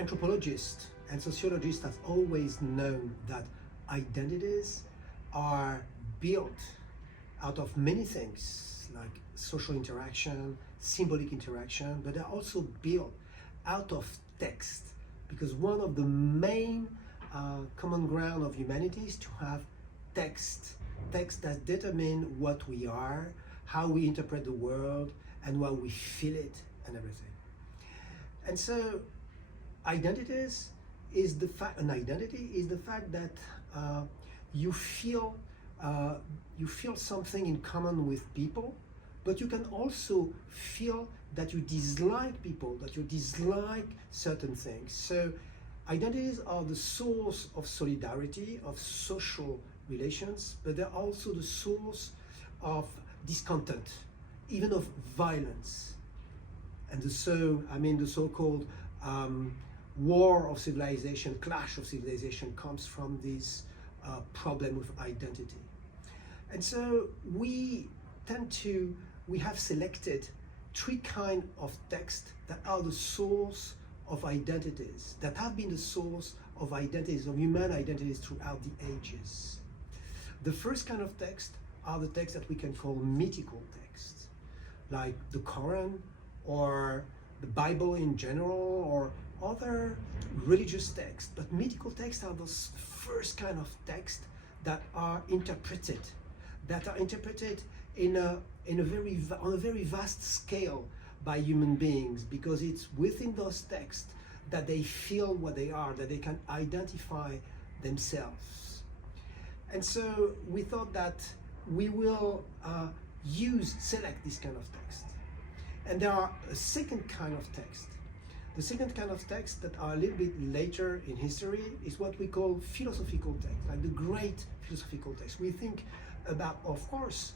anthropologists and sociologists have always known that identities are built out of many things, like social interaction, symbolic interaction, but they're also built out of text, because one of the main common ground of humanity is to have text that determine what we are, how we interpret the world, and how we feel it, and everything. And so identity is the fact that you feel something in common with people, but you can also feel that you dislike people, that you dislike certain things. So identities are the source of solidarity, of social relations, but they're also the source of discontent, even of violence. And the so-called war of civilization, clash of civilization, comes from this problem with identity. And so we have selected three kinds of texts that are the source of identities, that have been the source of identities, of human identities throughout the ages. The first kind of text are the texts that we can call mythical texts, like the Quran or the Bible in general, or other religious texts. But mythical texts are those first kind of texts that are interpreted on a very vast scale by human beings, because it's within those texts that they feel what they are, that they can identify themselves. And so we thought that we will select this kind of text. And there are a second kind of text. The second kind of text that are a little bit later in history is what we call philosophical text, like the great philosophical text. We think about, of course,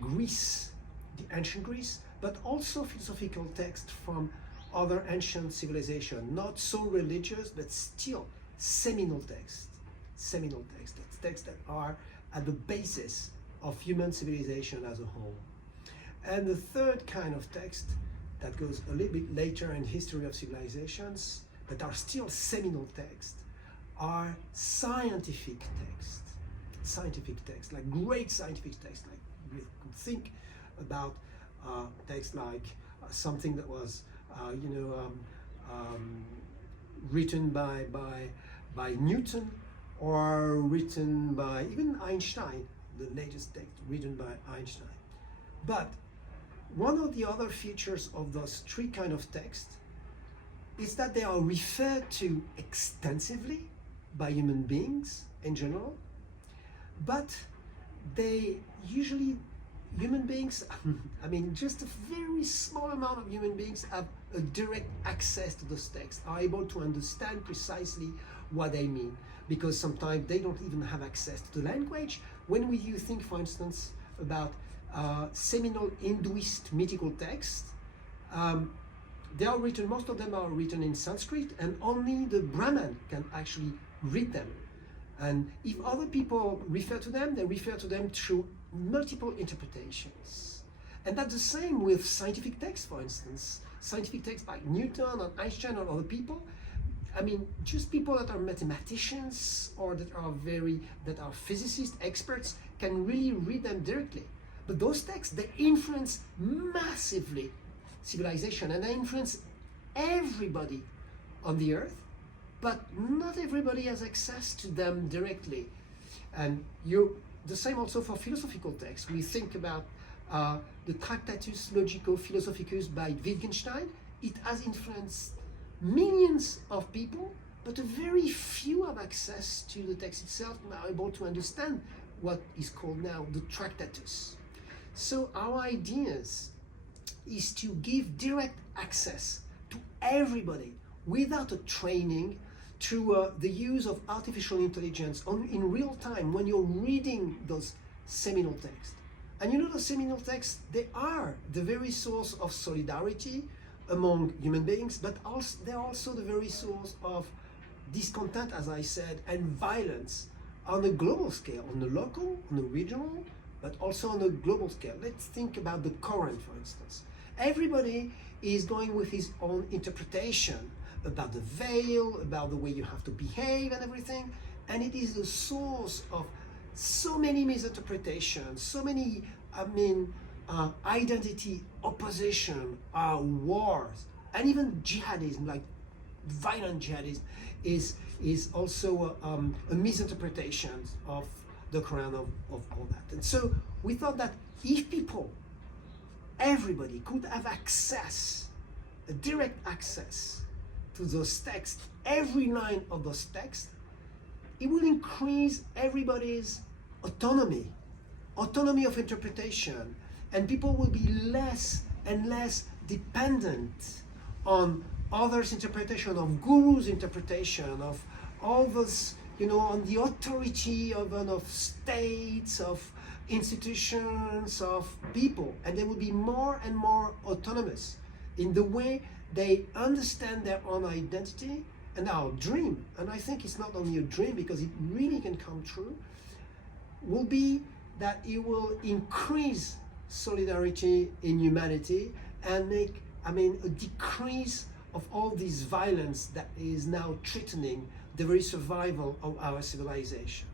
Greece, the ancient Greece, but also philosophical text from other ancient civilizations, not so religious, but still seminal texts. That's texts that are at the basis of human civilization as a whole. And the third kind of text that goes a little bit later in history of civilizations, but are still seminal texts, are scientific texts. Scientific texts, like great scientific texts, like we could think about texts like something that was, written by Newton, or written by even Einstein, the latest text written by Einstein. But one of the other features of those three kind of texts is that they are referred to extensively by human beings in general, but human beings, just a very small amount of human beings have a direct access to those texts, are able to understand precisely what they mean, because sometimes they don't even have access to the language. When you think, for instance, about seminal Hinduist mythical texts, most of them are written in Sanskrit, and only the Brahman can actually read them. And if other people refer to them, they refer to them through multiple interpretations. And that's the same with scientific texts, for instance. Scientific texts by Newton and Einstein and other people. Just people that are mathematicians or that are physicists, experts, can really read them directly. But those texts, they influence massively civilization, and they influence everybody on the earth, but not everybody has access to them directly. And the same also for philosophical texts. We think about the Tractatus Logico-Philosophicus by Wittgenstein. It has influenced millions of people, but a very few have access to the text itself and are able to understand what is called now the Tractatus. So our ideas is to give direct access to everybody without a training, through the use of artificial intelligence in real time when you're reading those seminal texts. And those seminal texts, they are the very source of solidarity among human beings, but they're also the very source of discontent, as I said, and violence on a global scale, on the local, on the regional, but also on a global scale. Let's think about the Quran, for instance. Everybody is going with his own interpretation about the veil, about the way you have to behave and everything. And it is the source of so many misinterpretations, so many, identity opposition, wars, and even jihadism, like violent jihadism, is also a misinterpretation of the Quran, of all that. And so we thought that if people, everybody could have access, a direct access to those texts, every line of those texts, it will increase everybody's autonomy of interpretation, and people will be less and less dependent on others' interpretation, of gurus' interpretation, of all those, on the authority of states, of institutions, of people, and they will be more and more autonomous in the way they understand their own identity. And our dream, and I think it's not only a dream because it really can come true, will be that it will increase solidarity in humanity and make, a decrease of all this violence that is now threatening the very survival of our civilization.